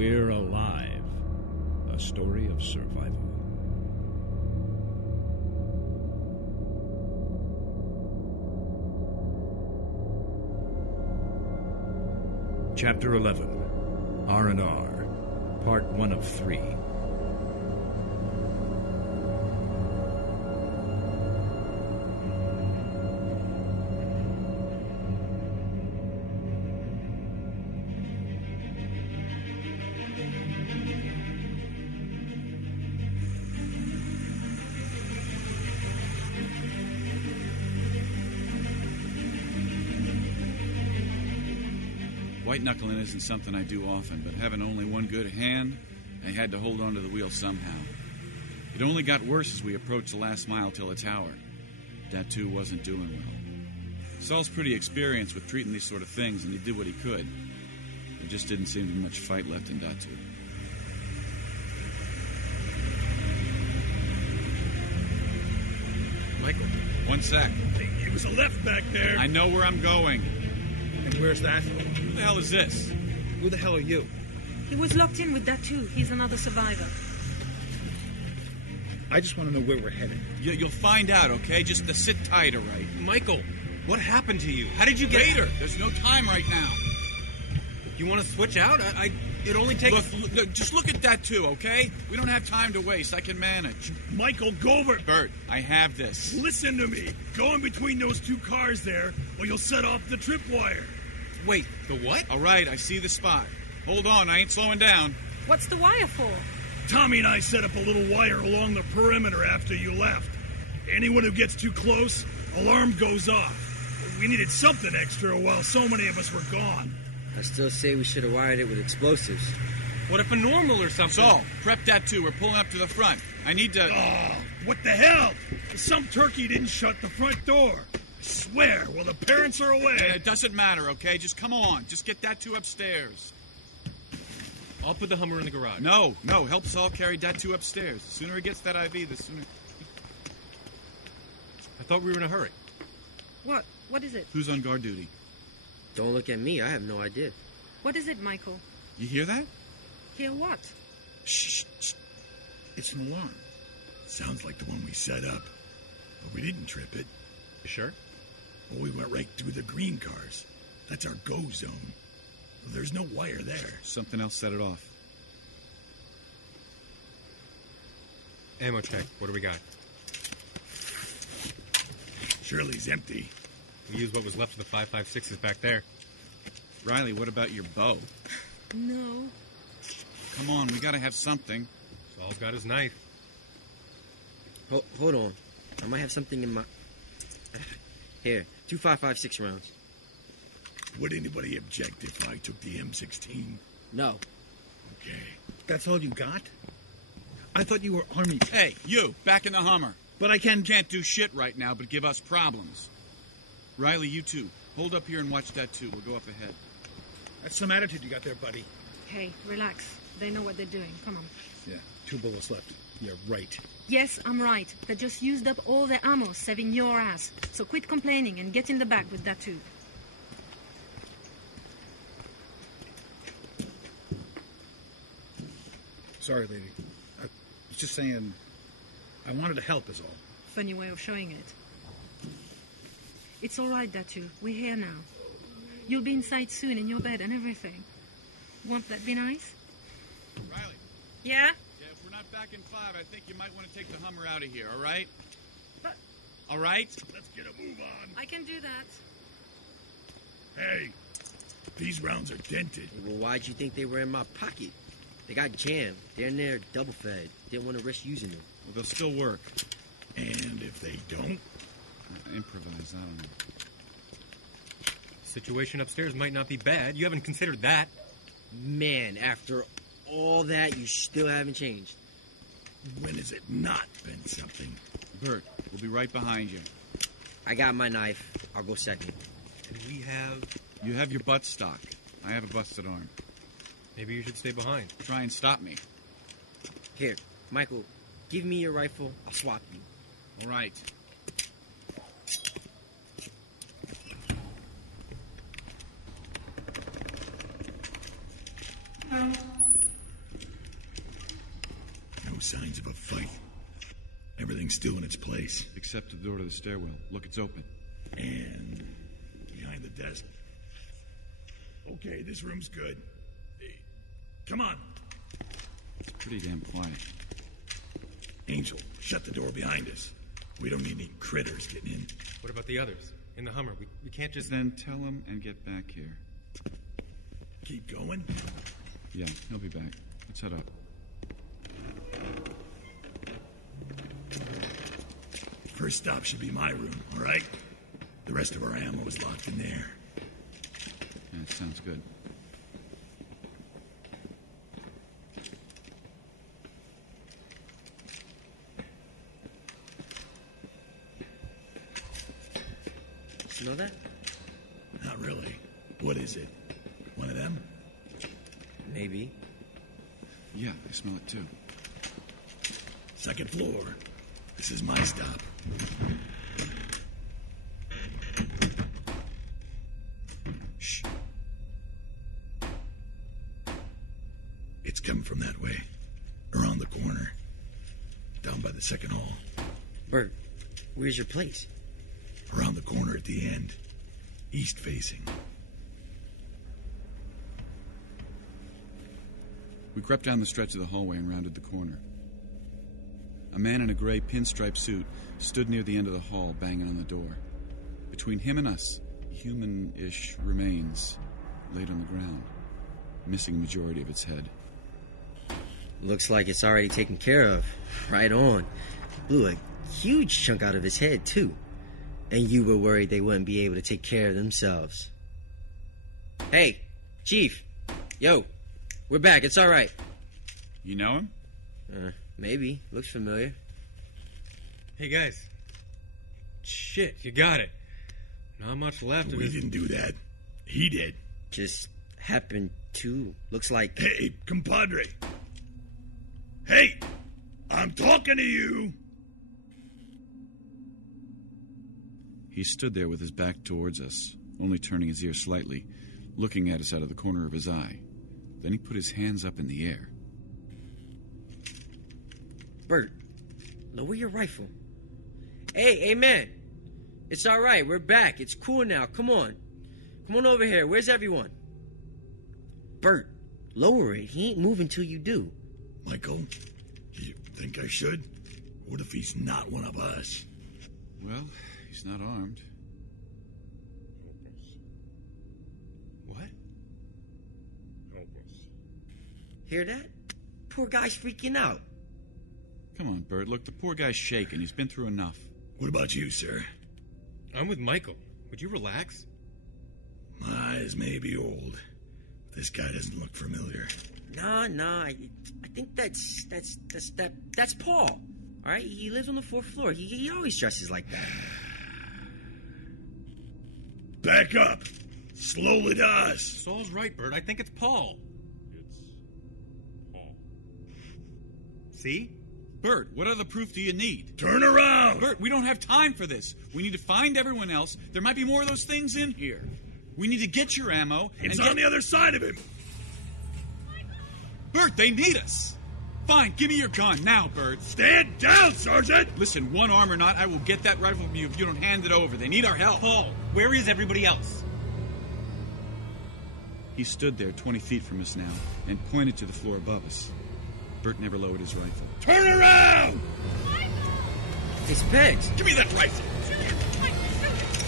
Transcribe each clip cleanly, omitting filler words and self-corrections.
We're Alive, a story of survival. Chapter 11, R&R, Part 1 of 3. White-knuckling isn't something I do often, but having only one good hand, I had to hold onto the wheel somehow. It only got worse as we approached the last mile till the tower. That, too, wasn't doing well. Saul's pretty experienced with treating these sort of things, and he did what he could. There just didn't seem to be much fight left in Datu. Michael. One sec. It was a left back there. I know where I'm going. And where's that? Who the hell is this? Who the hell are you? He was locked in with that too. He's another survivor. I just want to know where we're headed. You'll find out, okay? Just to sit tight, all right? Michael, what happened to you? How did you get... Later! There's no time right now. You want to switch out? It only takes... Look, just look at that too, okay? We don't have time to waste. I can manage. Michael, go over... Bert, I have this. Listen to me. Go in between those two cars there, or you'll set off the tripwire. Wait, the what? All right, I see the spot. Hold on, I ain't slowing down. What's the wire for? Tommy and I set up a little wire along the perimeter after you left. Anyone who gets too close, alarm goes off. We needed something extra while so many of us were gone. I still say we should have wired it with explosives. What if a normal or something? Saul, prep that too. We're pulling up to the front. I need to... Oh, what the hell? Some turkey didn't shut the front door. I swear, while the parents are away. It doesn't matter, okay? Just come on. Just get that two upstairs. I'll put the Hummer in the garage. No. Help Saul carry that two upstairs. The sooner he gets that IV, the sooner... I thought we were in a hurry. What? What is it? Who's on guard duty? Don't look at me. I have no idea. What is it, Michael? You hear that? Hear what? Shh. It's an alarm. Sounds like the one we set up. But we didn't trip it. You sure? Well, we went right through the green cars. That's our go zone. There's no wire there. Something else set it off. Ammo check. What do we got? Shirley's empty. We used what was left of the 5.56s back there. Riley, what about your bow? No. Come on, we gotta have something. Saul's got his knife. Hold on. I might have something in my... Here, 2 5.56 rounds. Would anybody object if I took the M16? No. Okay. That's all you got? I thought you were Army... Hey, you, back in the Hummer. But I can't do shit right now, but give us problems. Riley, you two. Hold up here and watch that too. We'll go up ahead. That's some attitude you got there, buddy. Hey, relax. They know what they're doing. Come on. Yeah, 2 bullets left. You're right. Yes, I'm right. They just used up all their ammo, saving your ass. So quit complaining and get in the back with that too. Sorry, lady. I was just saying... I wanted to help is all. Funny way of showing it. It's all right, Datu. We're here now. You'll be inside soon in your bed and everything. Won't that be nice? Riley. Yeah? Yeah, if we're not back in 5, I think you might want to take the Hummer out of here, all right? But... All right? Let's get a move on. I can do that. Hey, these rounds are dented. Well, why'd you think they were in my pocket? They got jammed. They're in there double-fed. Didn't want to risk using them. Well, they'll still work. And if they don't? Improvise, I don't know. Situation upstairs might not be bad. You haven't considered that. Man, after all that, you still haven't changed. When has it not been something? Bert, we'll be right behind you. I got my knife. I'll go second. And we have... You have your butt stock. I have a busted arm. Maybe you should stay behind. Try and stop me. Here, Michael, give me your rifle. I'll swap you. All right. signs of a fight. Everything's still in its place. Except the door to the stairwell. Look, it's open. And behind the desk. Okay, this room's good. Hey, come on. It's pretty damn quiet. Angel, shut the door behind us. We don't need any critters getting in. What about the others? In the Hummer. We can't just... Then tell him and get back here. Keep going. Yeah, he'll be back. Let's head up. First stop should be my room, all right? The rest of our ammo is locked in there. Yeah, sounds good. Smell that? Not really. What is it? One of them? Maybe. Yeah, I smell it too. Second floor. This is my stop. Shh. It's coming from that way. Around the corner. Down by the second hall. Bert, where's your place? Around the corner at the end. East facing. We crept down the stretch of the hallway and rounded the corner. A man in a gray pinstripe suit stood near the end of the hall, banging on the door. Between him and us, human-ish remains laid on the ground, missing a majority of its head. Looks like it's already taken care of. Right on. Blew a huge chunk out of his head, too. And you were worried they wouldn't be able to take care of themselves. Hey, Chief. Yo, we're back. It's all right. You know him? Maybe. Looks familiar. Hey, guys. Shit, you got it. Not much left of We his... didn't do that. He did. Just happened to. Looks like... Hey, compadre. Hey, I'm talking to you. He stood there with his back towards us, only turning his ear slightly, looking at us out of the corner of his eye. Then he put his hands up in the air. Bert, lower your rifle. Hey, man. It's all right. We're back. It's cool now. Come on. Come on over here. Where's everyone? Bert, lower it. He ain't moving till you do. Michael, you think I should? What if he's not one of us? Well, he's not armed. What? Hear that? Poor guy's freaking out. Come on, Bert. Look, the poor guy's shaking. He's been through enough. What about you, sir? I'm with Michael. Would you relax? My eyes may be old. But this guy doesn't look familiar. Nah. I think that's Paul. All right? He lives on the 4th floor. He always dresses like that. Back up. Slowly to us. Saul's right, Bert. I think it's Paul. It's Paul. See? Bert, what other proof do you need? Turn around. Bert, we don't have time for this. We need to find everyone else. There might be more of those things in here. We need to get your ammo. It's on the other side of him. Bert, they need us. Fine, give me your gun now, Bert. Stand down, Sergeant. Listen, one arm or not, I will get that rifle from you if you don't hand it over. They need our help. Paul, where is everybody else? He stood there 20 feet from us now and pointed to the floor above us. Bert never lowered his rifle. Turn around. It's Pegs. Give me that rifle.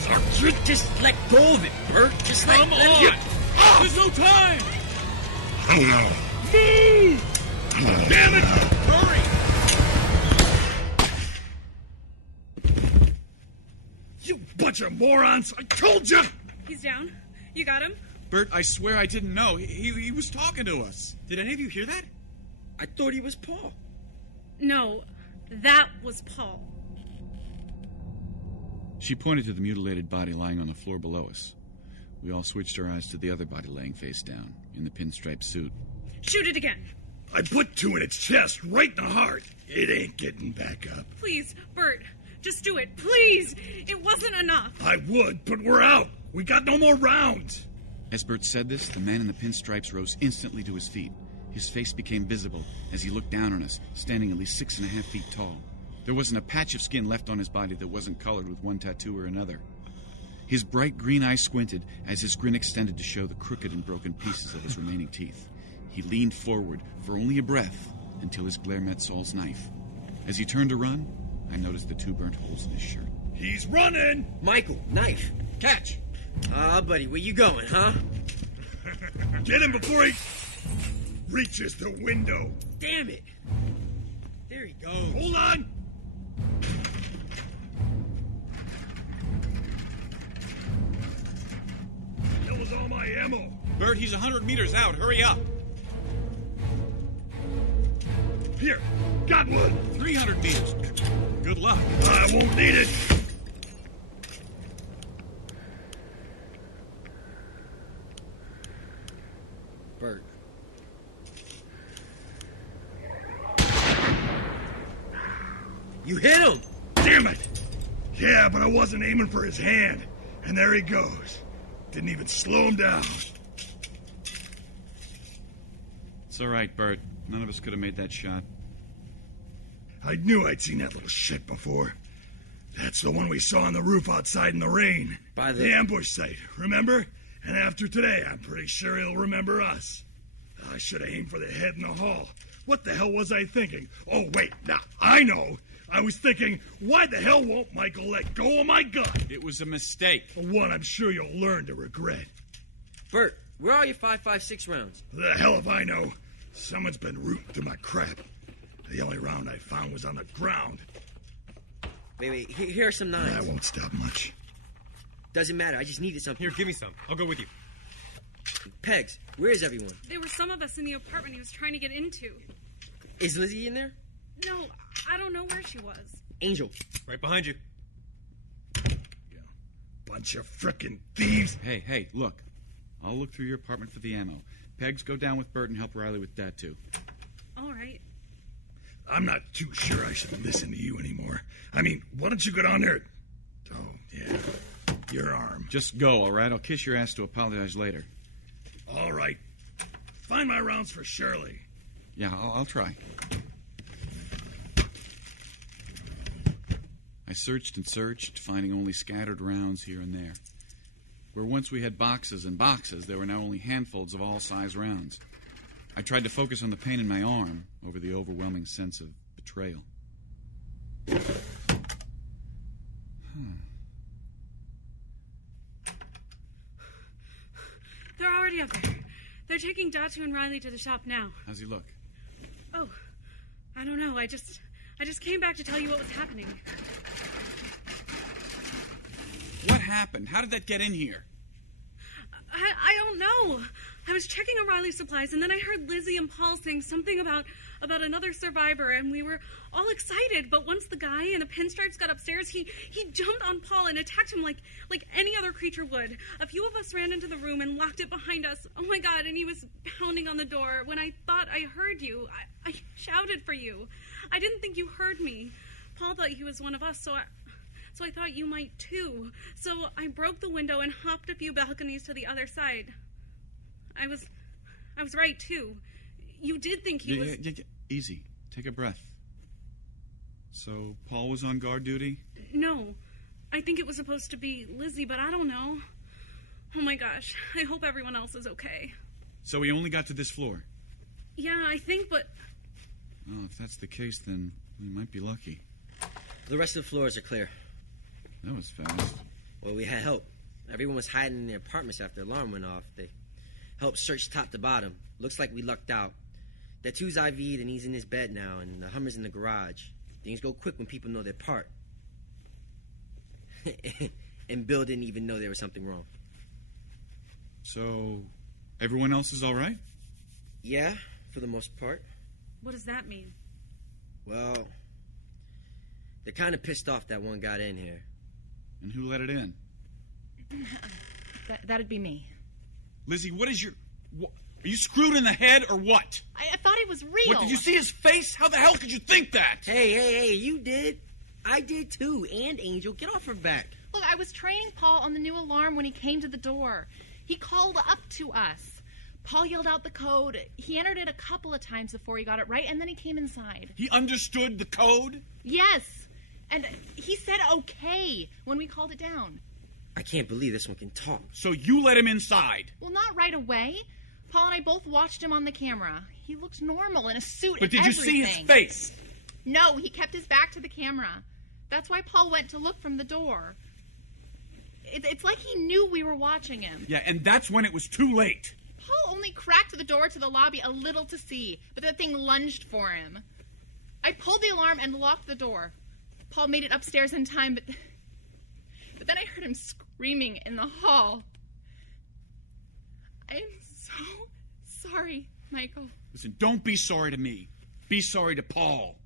Sergeant, just let go of it, Bert. Just let Come on! There's no time! Move! Damn it! Hurry! You bunch of morons! I told you! He's down. You got him? Bert, I swear I didn't know. He was talking to us. Did any of you hear that? I thought he was Paul. No, that was Paul. She pointed to the mutilated body lying on the floor below us. We all switched our eyes to the other body laying face down, in the pinstripe suit. Shoot it again. I put 2 in its chest, right in the heart. It ain't getting back up. Please, Bert, just do it. Please. It wasn't enough. I would, but we're out. We got no more rounds. As Bert said this, the man in the pinstripes rose instantly to his feet. His face became visible as he looked down on us, standing at least 6.5 feet tall. There wasn't a patch of skin left on his body that wasn't colored with one tattoo or another. His bright green eyes squinted as his grin extended to show the crooked and broken pieces of his remaining teeth. He leaned forward for only a breath until his glare met Saul's knife. As he turned to run, I noticed the 2 burnt holes in his shirt. He's running! Michael, knife. Catch! Buddy, where you going, huh? Get him before he reaches the window. Damn it. There he goes. Hold on! That was all my ammo. Bert, he's 100 meters out. Hurry up. Here, got one. 300 meters. Good luck. I won't need it. Bert. You hit him! Damn it! Yeah, but I wasn't aiming for his hand. And there he goes. Didn't even slow him down. It's all right, Bert. None of us could have made that shot. I knew I'd seen that little shit before. That's the one we saw on the roof outside in the rain. By the ambush site, remember? And after today, I'm pretty sure he'll remember us. I should have aimed for the head in the hall. What the hell was I thinking? Oh, wait, now, I know. I was thinking, why the hell won't Michael let go of my gun? It was a mistake. One I'm sure you'll learn to regret. Bert, where are your 5.56 rounds? The hell if I know. Someone's been rooting through my crap. The only round I found was on the ground. Wait, here are some knives. That won't stop much. Doesn't matter, I just needed something. Here, give me some. I'll go with you. Pegs, where is everyone? There were some of us in the apartment he was trying to get into. Is Lizzie in there? No, I don't know where she was. Angel. Right behind you. Yeah. Bunch of frickin' thieves. Hey, look. I'll look through your apartment for the ammo. Pegs, go down with Bert and help Riley with that, too. All right. I'm not too sure I should listen to you anymore. I mean, why don't you go down there? Oh, yeah. Your arm. Just go, all right? I'll kiss your ass to apologize later. All right. Find my rounds for Shirley. Yeah, I'll try. I searched and searched, finding only scattered rounds here and there. Where once we had boxes and boxes, there were now only handfuls of all size rounds. I tried to focus on the pain in my arm over the overwhelming sense of betrayal. They're already up there. They're taking Datu and Riley to the shop now. How's he look? Oh, I don't know. I just came back to tell you what was happening. What happened? How did that get in here? I don't know. I was checking O'Reilly's supplies, and then I heard Lizzie and Paul saying something about another survivor, and we were all excited. But once the guy in the pinstripes got upstairs, he jumped on Paul and attacked him like any other creature would. A few of us ran into the room and locked it behind us. Oh, my God, and he was pounding on the door. When I thought I heard you, I shouted for you. I didn't think you heard me. Paul thought he was one of us, so I thought you might, too. So I broke the window and hopped a few balconies to the other side. I was right, too. You did think he was... Easy. Take a breath. So, Paul was on guard duty? No. I think it was supposed to be Lizzie, but I don't know. Oh, my gosh. I hope everyone else is okay. So he only got to this floor? Yeah, I think, but... Well, if that's the case, then we might be lucky. The rest of the floors are clear. That was fast. Well, we had help. Everyone was hiding in their apartments after the alarm went off. They helped search top to bottom. Looks like we lucked out. Datu's IV'd and he's in his bed now, and the Hummer's in the garage. Things go quick when people know their part. And Bill didn't even know there was something wrong. So, everyone else is all right? Yeah, for the most part. What does that mean? Well, they're kind of pissed off that one got in here. And who let it in? That'd be me. Lizzie, what is your... Are you screwed in the head or what? I thought he was real. What, did you see his face? How the hell could you think that? Hey, you did. I did too. And Angel, get off her back. Look, I was training Paul on the new alarm when he came to the door. He called up to us. Paul yelled out the code. He entered it a couple of times before he got it right, and then he came inside. He understood the code? Yes. And he said okay when we called it down. I can't believe this one can talk. So you let him inside? Well, not right away. Paul and I both watched him on the camera. He looked normal in a suit But and did you see his face? No, he kept his back to the camera. That's why Paul went to look from the door. It's like he knew we were watching him. Yeah, and that's when it was too late. Paul only cracked the door to the lobby a little to see, but that thing lunged for him. I pulled the alarm and locked the door. Paul made it upstairs in time, but then I heard him screaming in the hall. I'm so sorry, Michael. Listen, don't be sorry to me. Be sorry to Paul.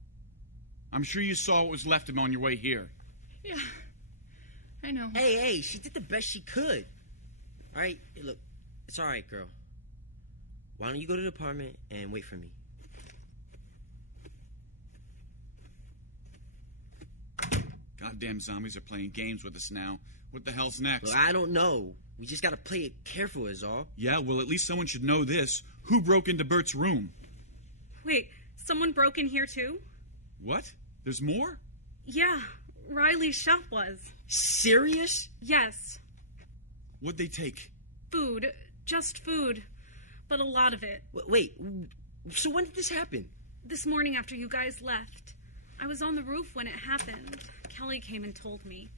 I'm sure you saw what was left of him on your way here. Yeah, I know. Hey, she did the best she could. All right, look, it's all right, girl. Why don't you go to the apartment and wait for me? Goddamn zombies are playing games with us now. What the hell's next? Well, I don't know. We just gotta play it careful is all. Yeah, well, at least someone should know this. Who broke into Bert's room? Wait, someone broke in here too? What? There's more? Yeah, Riley's shop was. Serious? Yes. What'd they take? Food. Just food. But a lot of it. Wait, so when did this happen? This morning after you guys left. I was on the roof when it happened. Kelly came and told me.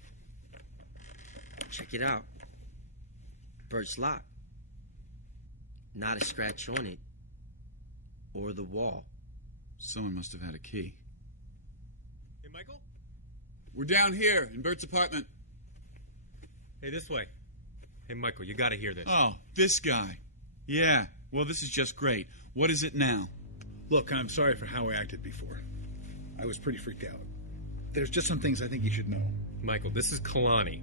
Check it out. Bert's lock. Not a scratch on it. Or the wall. Someone must have had a key. Hey, Michael? We're down here in Bert's apartment. Hey, this way. Hey, Michael, you gotta hear this. Oh, this guy. Yeah, well, this is just great. What is it now? Look, I'm sorry for how I acted before. I was pretty freaked out. There's just some things I think you should know. Michael, this is Kalani.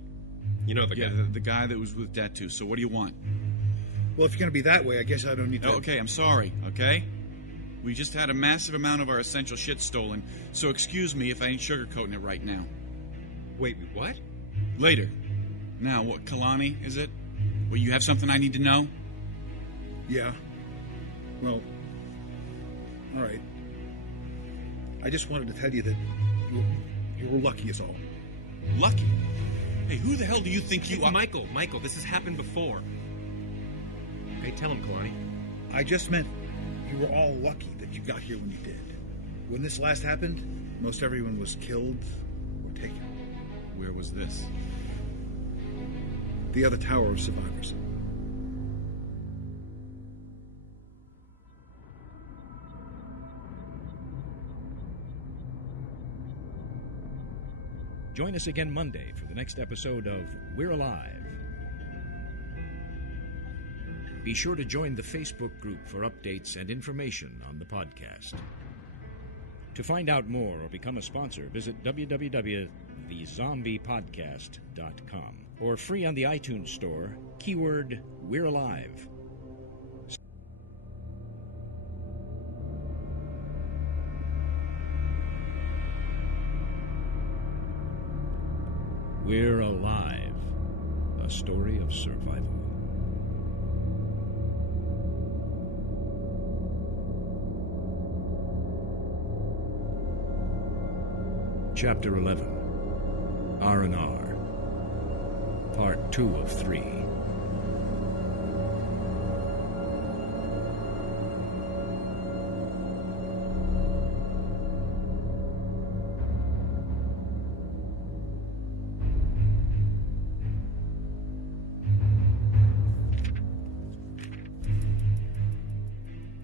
You know the guy. Yeah, the guy that was with Dad, too. So what do you want? Well, if you're going to be that way, I guess I don't need to... Okay, I'm sorry, okay? We just had a massive amount of our essential shit stolen, so excuse me if I ain't sugarcoating it right now. Wait, what? Later. Now, what, Kalani, is it? Well, you have something I need to know? Yeah. Well, all right. I just wanted to tell you that you were lucky is all. Lucky? Hey, who the hell do you think you are? Michael, this has happened before. Okay, tell him, Kalani. I just meant you were all lucky that you got here when you did. When this last happened, most everyone was killed or taken. Where was this? The other tower of survivors. Join us again Monday for the next episode of We're Alive. Be sure to join the Facebook group for updates and information on the podcast. To find out more or become a sponsor, visit www.thezombiepodcast.com or free on the iTunes Store, keyword We're Alive. We're Alive, a story of survival. Chapter 11, R&R, Part 2 of 3.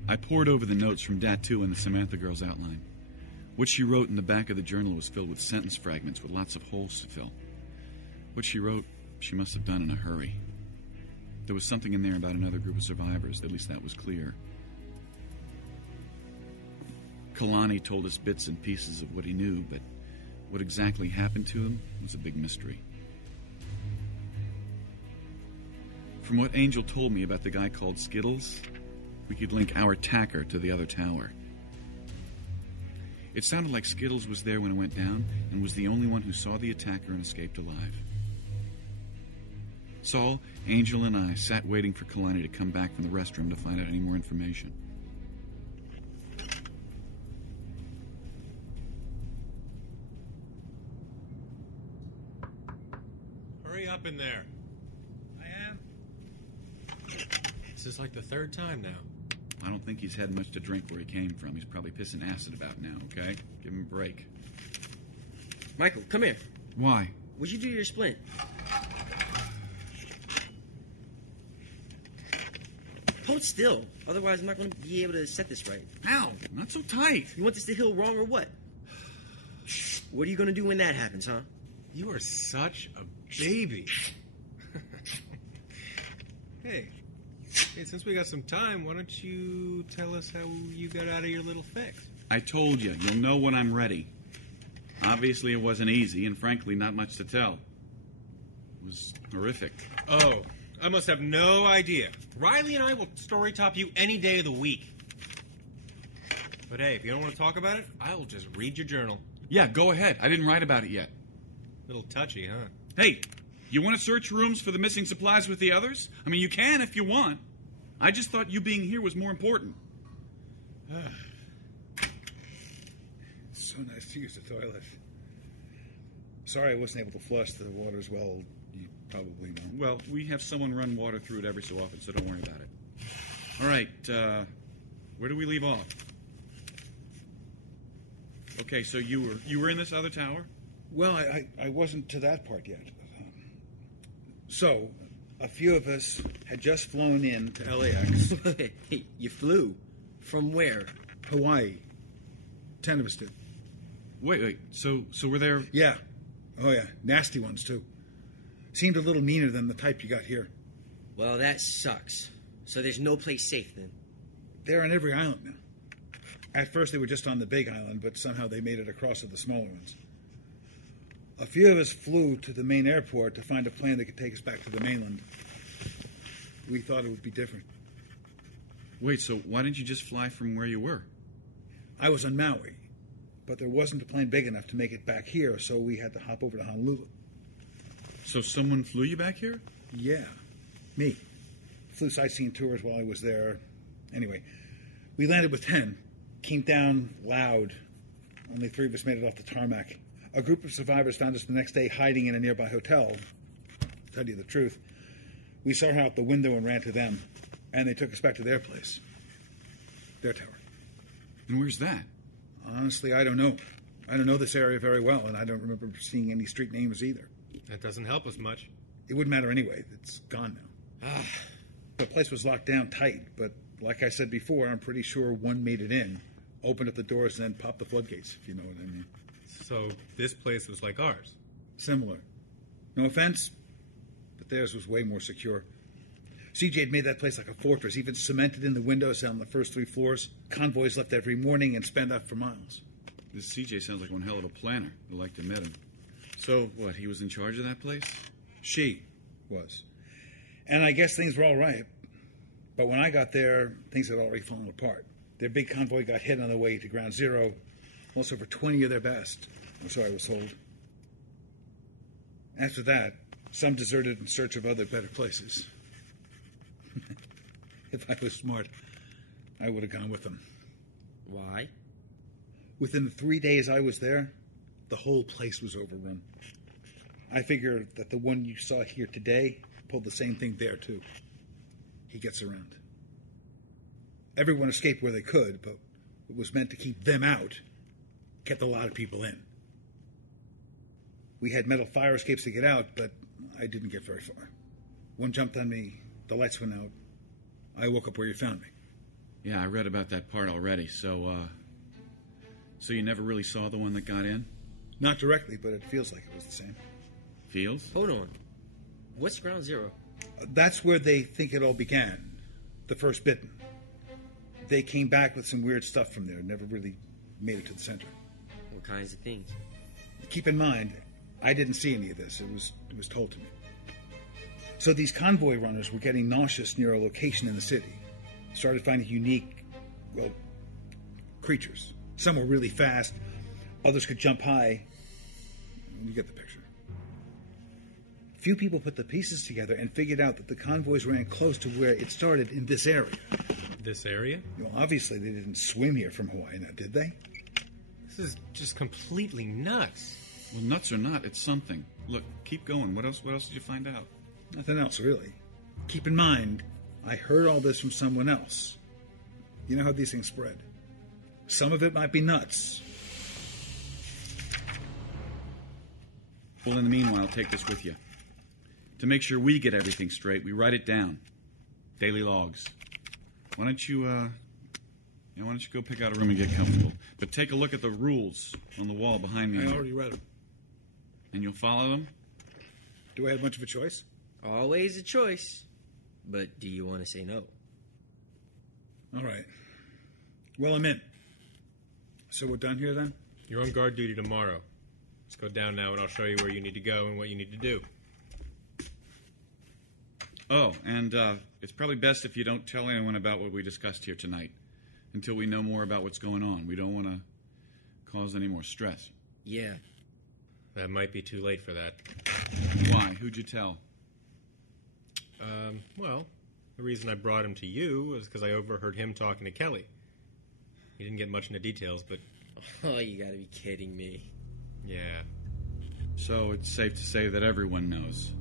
I pored over the notes from Datu and the Samantha girl's outline. What she wrote in the back of the journal was filled with sentence fragments with lots of holes to fill. What she wrote, she must have done in a hurry. There was something in there about another group of survivors, at least that was clear. Kalani told us bits and pieces of what he knew, but what exactly happened to him was a big mystery. From what Angel told me about the guy called Skittles, we could link our attacker to the other tower. It sounded like Skittles was there when it went down and was the only one who saw the attacker and escaped alive. Saul, Angel, and I sat waiting for Kalani to come back from the restroom to find out any more information. Hurry up in there. I am. This is like the third time now. I don't think he's had much to drink where he came from. He's probably pissing acid about now, okay? Give him a break. Michael, come here. Why? What'd you do to your splint? Hold still. Otherwise, I'm not going to be able to set this right. Ow! Not so tight! You want this to heal wrong or what? What are you going to do when that happens, huh? You are such a baby. Hey, since we got some time, why don't you tell us how you got out of your little fix? I told you, you'll know when I'm ready. Obviously, it wasn't easy, and frankly, not much to tell. It was horrific. Oh, I must have no idea. Riley and I will story top you any day of the week. But hey, if you don't want to talk about it, I will just read your journal. Yeah, go ahead. I didn't write about it yet. Little touchy, huh? Hey, you want to search rooms for the missing supplies with the others? I mean, you can if you want. I just thought you being here was more important. So nice to use the toilet. Sorry I wasn't able to flush the water as well. You probably know. Well, we have someone run water through it every so often, so don't worry about it. All right, where do we leave off? Okay, so you were in this other tower? Well, I wasn't to that part yet. So, a few of us had just flown in to LAX. Hey, you flew? From where? Hawaii. 10 of us did. Wait, so we're there... Yeah. Oh, yeah. Nasty ones, too. Seemed a little meaner than the type you got here. Well, that sucks. So there's no place safe then? They're on every island now. At first they were just on the big island, but somehow they made it across to the smaller ones. A few of us flew to the main airport to find a plane that could take us back to the mainland. We thought it would be different. Wait, so why didn't you just fly from where you were? I was on Maui, but there wasn't a plane big enough to make it back here, so we had to hop over to Honolulu. So someone flew you back here? Yeah, me. Flew sightseeing tours while I was there. Anyway, we landed with 10. Came down loud. Only 3 of us made it off the tarmac. A group of survivors found us the next day hiding in a nearby hotel. To tell you the truth, we saw her out the window and ran to them. And they took us back to their place. Their tower. And where's that? Honestly, I don't know. I don't know this area very well, and I don't remember seeing any street names either. That doesn't help us much. It wouldn't matter anyway. It's gone now. The place was locked down tight, but like I said before, I'm pretty sure one made it in, opened up the doors, and then popped the floodgates, if you know what I mean. So this place was like ours? Similar. No offense, but theirs was way more secure. CJ had made that place like a fortress, even cemented in the windows on the first 3 floors. Convoys left every morning and spanned out for miles. This CJ sounds like one hell of a planner. I'd like to meet him. So, what, he was in charge of that place? She was. And I guess things were all right. But when I got there, things had already fallen apart. Their big convoy got hit on the way to Ground Zero. Lost over 20 of their best, or so I was told. After that, some deserted in search of other better places. If I was smart, I would have gone with them. Why? Within the 3 days I was there, the whole place was overrun. I figure that the one you saw here today pulled the same thing there, too. He gets around. Everyone escaped where they could, but what was meant to keep them out kept a lot of people in. We had metal fire escapes to get out, but I didn't get very far. One jumped on me, the lights went out. I woke up where you found me. Yeah, I read about that part already, so you never really saw the one that got in? Not directly, but it feels like it was the same. Feels? Hold on. What's Ground Zero? That's where they think it all began. The first bitten. They came back with some weird stuff from there. Never really made it to the center. What kinds of things? Keep in mind, I didn't see any of this. It was told to me. So these convoy runners were getting nauseous near a location in the city. Started finding unique, creatures. Some were really fast. Others could jump high. You get the picture. Few people put the pieces together and figured out that the convoys ran close to where it started in this area. This area? Well, obviously they didn't swim here from Hawaii, now did they? This is just completely nuts. Well, nuts or not, it's something. Look, keep going. What else did you find out? Nothing else, really. Keep in mind, I heard all this from someone else. You know how these things spread. Some of it might be nuts. Well, in the meanwhile, take this with you. To make sure we get everything straight, we write it down. Daily logs. Why don't you go pick out a room and get comfortable? But take a look at the rules on the wall behind me. I already read them. And you'll follow them? Do I have much of a choice? Always a choice. But do you want to say no? All right. Well, I'm in. So we're done here, then? You're on guard duty tomorrow. Let's go down now, and I'll show you where you need to go and what you need to do. Oh, and it's probably best if you don't tell anyone about what we discussed here tonight until we know more about what's going on. We don't want to cause any more stress. Yeah. That might be too late for that. Why? Who'd you tell? Well, the reason I brought him to you was because I overheard him talking to Kelly. He didn't get much into details, but... Oh, you gotta be kidding me. Yeah. So it's safe to say that everyone knows.